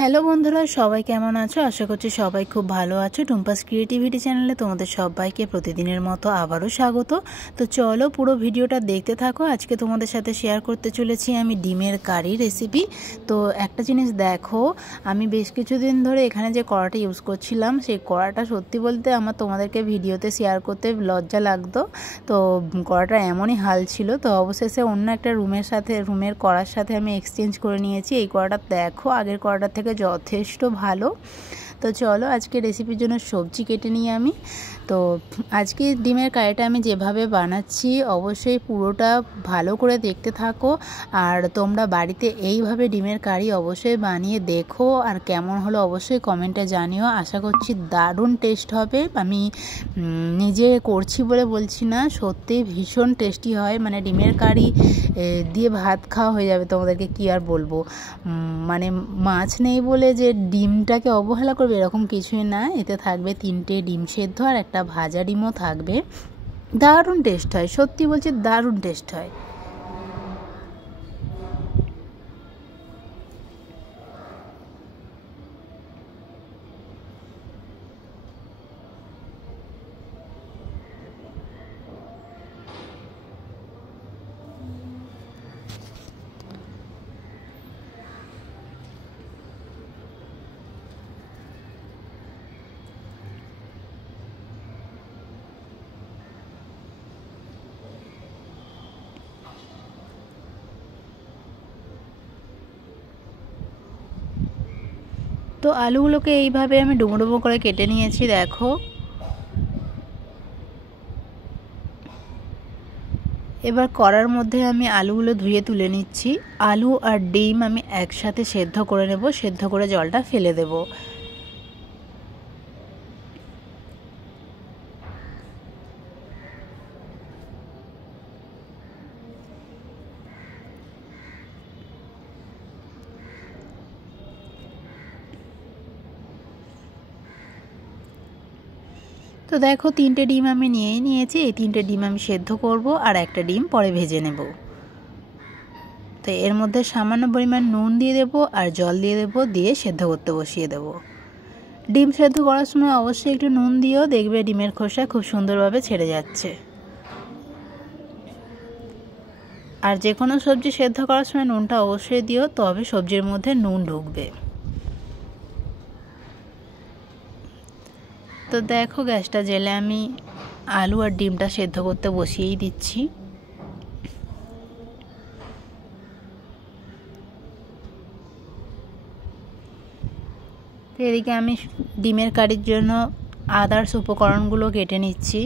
Hello বন্ধুরা, সবাই কেমন আছো? আশা করছি সবাই খুব ভালো আছো। টুম্পাস ক্রিয়েটিভিটি চ্যানেলে তোমাদের সবাইকে প্রতিদিনের মতো আবারও স্বাগত। তো চলো পুরো ভিডিওটা দেখতে থাকো। আজকে তোমাদের সাথে শেয়ার করতে চলেছি আমি ডিমের কারি রেসিপি। তো একটা জিনিস দেখো, আমি বেশ কিছুদিন ধরে এখানে যে কড়াটা ইউজ করছিলাম, সেই কড়াটা সত্যি বলতে আমার তোমাদেরকে ভিডিওতে শেয়ার করতে লজ্জা লাগতো। তো কড়াটা এমনই হাল ছিল, তো অবশেষে অন্য একটা রুমের কড়ার সাথে আমি এক্সচেঞ্জ করে নিয়েছি। এই কড়াটা দেখো আগের কড়াটা থেকে যথেষ্ট ভালো। তো চলো আজকে রেসিপির জন্য সবজি কেটে নিই আমি। তো আজকে ডিমের কারিটা আমি যেভাবে বানাচ্ছি অবশ্যই পুরোটা ভালো করে দেখতে থাকো। আর তোমরা বাড়িতে এইভাবে ডিমের কারি অবশ্যই বানিয়ে দেখো, আর কেমন হলো অবশ্যই কমেন্টে জানিও। আশা করছি দারুণ টেস্ট হবে। আমি নিজে করছি বলে বলছি না, সত্যি ভীষণ টেস্টি হয়। মানে ডিমের কারি দিয়ে ভাত খাওয়া হয়ে যাবে তোমাদেরকে, কি আর বলবো। মানে মাছ নেই বলে যে ডিমটাকে অবহেলা করবে এরকম কিছুই না। এতে থাকবে 3টে ডিম সেদ্ধ আর একটা ভাজা ডিমও থাকবে। দারুণ টেস্ট হয়, সত্যি বলছি দারুণ টেস্ট হয়। তো আলুগুলোকে এইভাবে আমি ডুমো ডুমো করে কেটে নিয়েছি দেখো। এবার কড়ার মধ্যে আমি আলুগুলো ধুয়ে তুলে নিচ্ছি। আলু আর ডিম আমি একসাথে সেদ্ধ করে নেব, সেদ্ধ করে জলটা ফেলে দেব। তো দেখো 3টে ডিম আমি নিয়েছি। এই 3টে ডিম আমি সেদ্ধ করব, আর একটা ডিম পরে ভেজে নেব। তো এর মধ্যে সামান্য পরিমাণ নুন দিয়ে দেব আর জল দিয়ে দেব, দিয়ে সেদ্ধ করতে বসিয়ে দেব। ডিম সেদ্ধ করার সময় অবশ্যই একটু নুন দিও, দেখবে ডিমের খোসা খুব সুন্দরভাবে ছেড়ে যাচ্ছে। আর যে কোনো সবজি সেদ্ধ করার সময় নুনটা অবশ্যই দিও, তবে সবজির মধ্যে নুন ঢুকবে। তো দেখো গ্যাসটা জেলে আমি আলু আর ডিমটা সেদ্ধ করতে বসিয়েই দিচ্ছি। এদিকে আমি ডিমের কারির জন্য আদার্স উপকরণগুলো কেটে নিচ্ছি।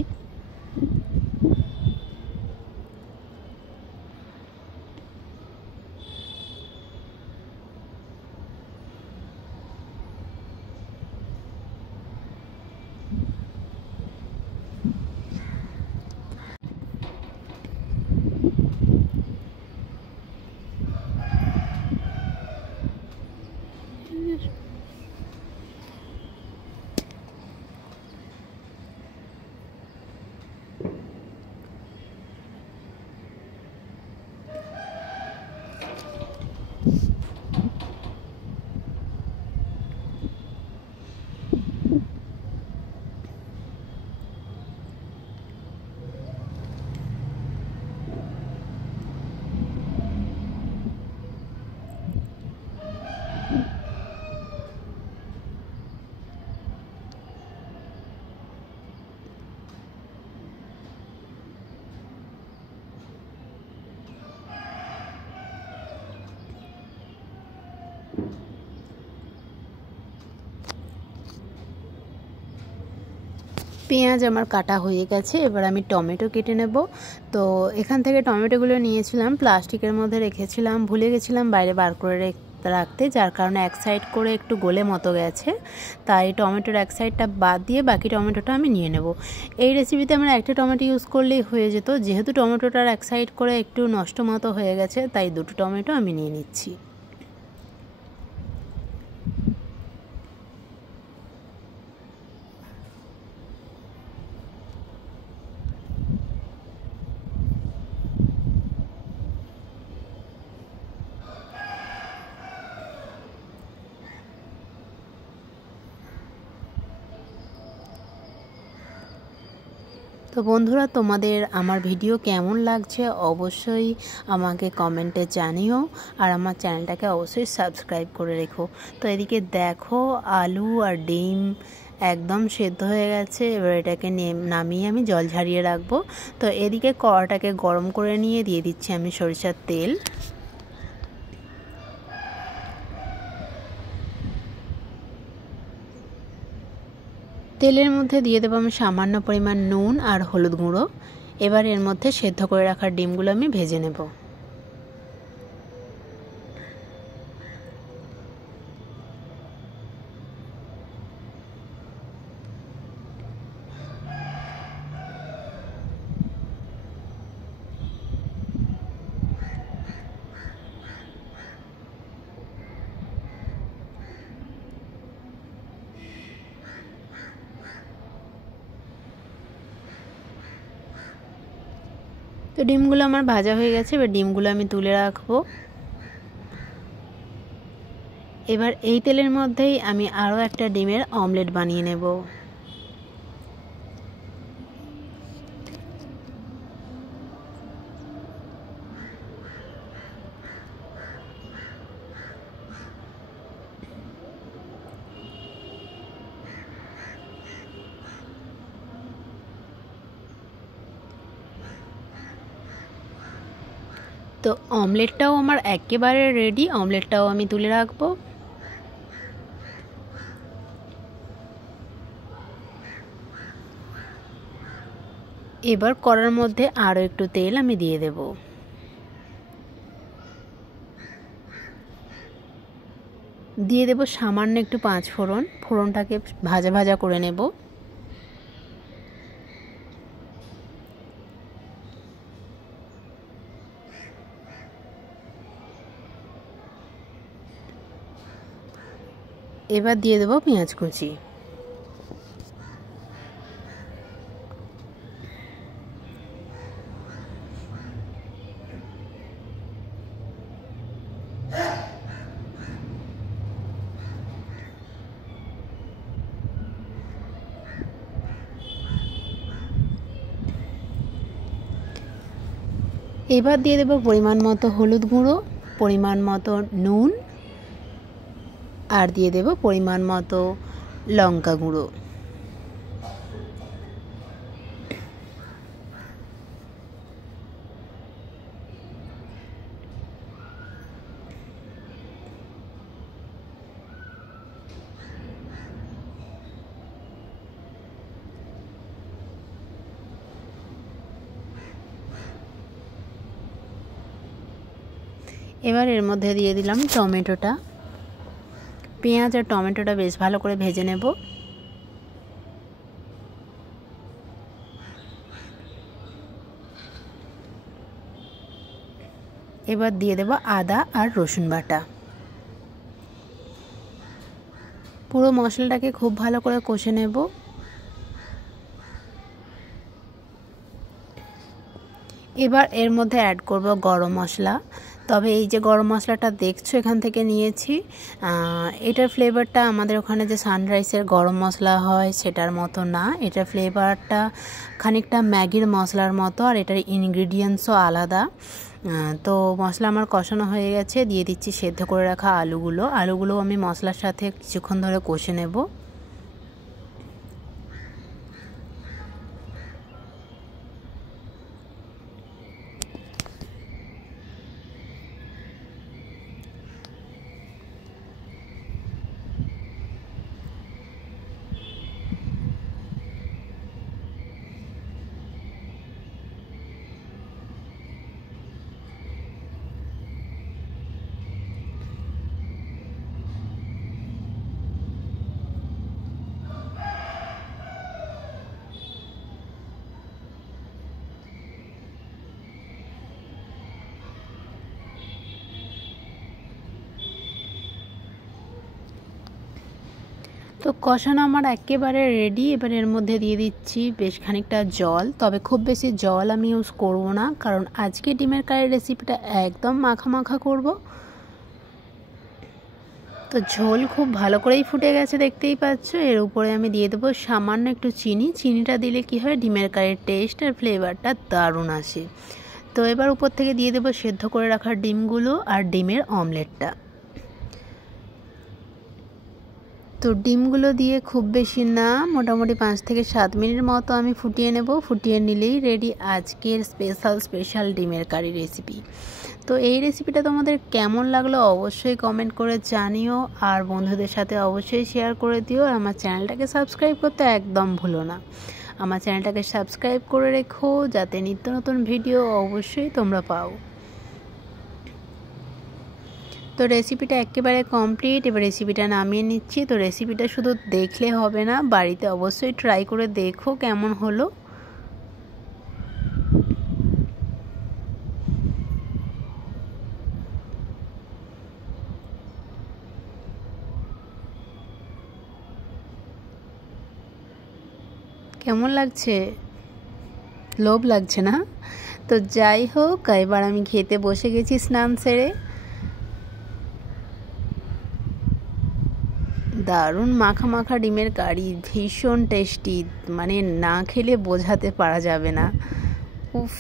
পেঁয়াজ আমার কাটা হয়ে গেছে, এবার আমি টমেটো কেটে নেব। তো এখান থেকে টমেটোগুলো নিয়েছিলাম, প্লাস্টিকের মধ্যে রেখেছিলাম, ভুলে গেছিলাম বাইরে বার করে রাখতে, যার কারণে এক সাইড করে একটু গলে মতো গেছে। তাই টমেটোর এক সাইডটা বাদ দিয়ে বাকি টমেটোটা আমি নিয়ে নেব। এই রেসিপিতে আমরা একটা টমেটো ইউজ করলেই হয়ে যেত, যেহেতু টমেটোটার এক সাইড করে একটু নষ্ট মতো হয়ে গেছে, তাই 2টো টমেটো আমি নিয়ে নিচ্ছি। তো বন্ধুরা, তোমাদের আমার ভিডিও কেমন লাগছে অবশ্যই আমাকে কমেন্টে জানিও, আর আমার চ্যানেলটাকে অবশ্যই সাবস্ক্রাইব করে রেখো। তো এদিকে দেখো আলু আর ডিম একদম সেদ্ধ হয়ে গেছে। এবার এটাকে নামিয়ে আমি জল ঝারিয়ে রাখবো। তো এদিকে কড়াটাকে গরম করে নিয়ে দিয়ে দিচ্ছি আমি সরিষার তেল। তেলের মধ্যে দিয়ে দেবো আমি সামান্য পরিমাণ নুন আর হলুদ গুঁড়ো। এবার এর মধ্যে সেদ্ধ করে রাখা ডিমগুলো আমি ভেজে নেব। তো ডিমগুলো আমার ভাজা হয়ে গেছে, এবার ডিমগুলো আমি তুলে রাখবো। এবার এই তেলের মধ্যেই আমি আরও একটা ডিমের অমলেট বানিয়ে নেব। তো অমলেটটাও আমার একেবারে রেডি, অমলেটটাও আমি তুলে রাখবো। এবার কড়ার মধ্যে আরও একটু তেল আমি দিয়ে দেব। দিয়ে দেব সামান্য একটু 5 ফোড়ন। ফোড়নটাকে ভাজা ভাজা করে নেব। এবার দিয়ে দেব পেঁয়াজ কুচি। এবার দিয়ে দেব পরিমাণ মতো হলুদ গুঁড়ো, পরিমাণ মতো নুন, আর দিয়ে দেব পরিমাণ মতো লঙ্কা গুঁড়ো। এবার এর মধ্যে দিয়ে দিলাম টমেটোটা। পেঁয়াজ আর টমেটোটা বেশ ভালো করে ভেজে নেব। এবার দিয়ে দেব আদা আর রসুন বাটা। পুরো মশলাটাকে খুব ভালো করে কষে নেব। এবার এর মধ্যে অ্যাড করব গরম মশলা। তবে এই যে গরম মশলাটা দেখছো এখান থেকে নিয়েছি, এটার ফ্লেভারটা আমাদের ওখানে যে সানরাইসের গরম মশলা হয় সেটার মতো না। এটার ফ্লেভারটা খানিকটা ম্যাগির মশলার মতো, আর এটার ইনগ্রিডিয়েন্টসও আলাদা। তো মশলা আমার কষানো হয়ে গেছে, দিয়ে দিচ্ছি সেদ্ধ করে রাখা আলুগুলো আমি মশলার সাথে কিছুক্ষণ ধরে কষে নেব। তো কষানো আমার একেবারে রেডি। এবার এর মধ্যে দিয়ে দিচ্ছি বেশ খানিকটা জল, তবে খুব বেশি জল আমি ইউজ করব না, কারণ আজকে ডিমের কারি রেসিপিটা একদম মাখা মাখা করব। তো ঝোল খুব ভালো করেই ফুটে গেছে দেখতেই পাচ্ছ। এর উপরে আমি দিয়ে দেবো সামান্য একটু চিনি। চিনিটা দিলে কি হয়, ডিমের কারির টেস্ট আর ফ্লেভারটা দারুণ আসে। তো এবার উপর থেকে দিয়ে দেবো সেদ্ধ করে রাখা ডিমগুলো আর ডিমের অমলেটটা। তো ডিমগুলো দিয়ে খুব বেশি না, মোটামুটি 5 থেকে 7 মিনিট মতো আমি ফুটিয়ে নেব। ফুটিয়ে নিলেই রেডি আজকের স্পেশাল ডিমের কারি রেসিপি। তো এই রেসিপিটা তোমাদের কেমন লাগলো অবশ্যই কমেন্ট করে জানিও, আর বন্ধুদের সাথে অবশ্যই শেয়ার করে দিও। আর আমার চ্যানেলটাকে সাবস্ক্রাইব করতে একদম ভুলো না। আমার চ্যানেলটাকে সাবস্ক্রাইব করে রেখো যাতে নিত্য নতুন ভিডিও অবশ্যই তোমরা পাও। তো রেসিপিটা একেবারে কমপ্লিট। এবার রেসিপিটা নামিয়ে নিচ্ছি। তো রেসিপিটা শুধু দেখলে হবে না, বাড়িতে অবশ্যই ট্রাই করে দেখো কেমন হলো। কেমন লাগছে? লোভ লাগছে না? তো যাই হোক, এবার আমি খেতে বসে গেছি স্নান সেরে। দারুণ মাখা মাখা ডিমের কারি, ভীষণ টেস্টি, মানে না খেলে বোঝাতে পারা যাবে না। উফ,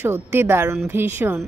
সত্যি দারুণ, ভীষণ।